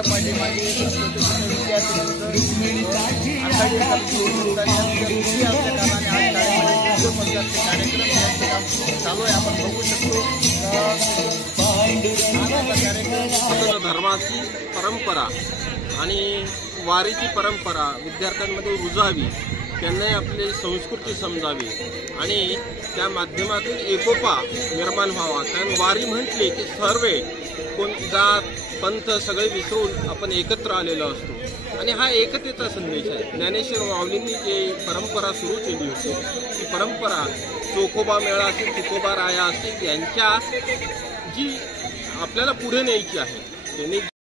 त्याच्या पाठीमागे आषाढी एकादशी असल्या कारणाने आज कार्यक्रम चालू आहे. आपण बघू शकतो धर्माची परंपरा आणि वारीची परंपरा विद्यार्थ्यांमध्ये रुजावी, त्यांनाही आपली संस्कृती समजावी आणि त्या माध्यमातून एकोपा निर्माण व्हावा. कारण वारी म्हटली की सर्व कोण जात पंथ सगळे विसरून आपण एकत्र आलेलो असतो आणि हा एकतेचा संदेश आहे. ज्ञानेश्वर माऊलींनी जी परंपरा सुरू केली होती ती परंपरा चोखोबा मेळा असेल, तुकोबा राया असतील यांच्या जी आपल्याला पुढे न्यायची आहे त्यांनी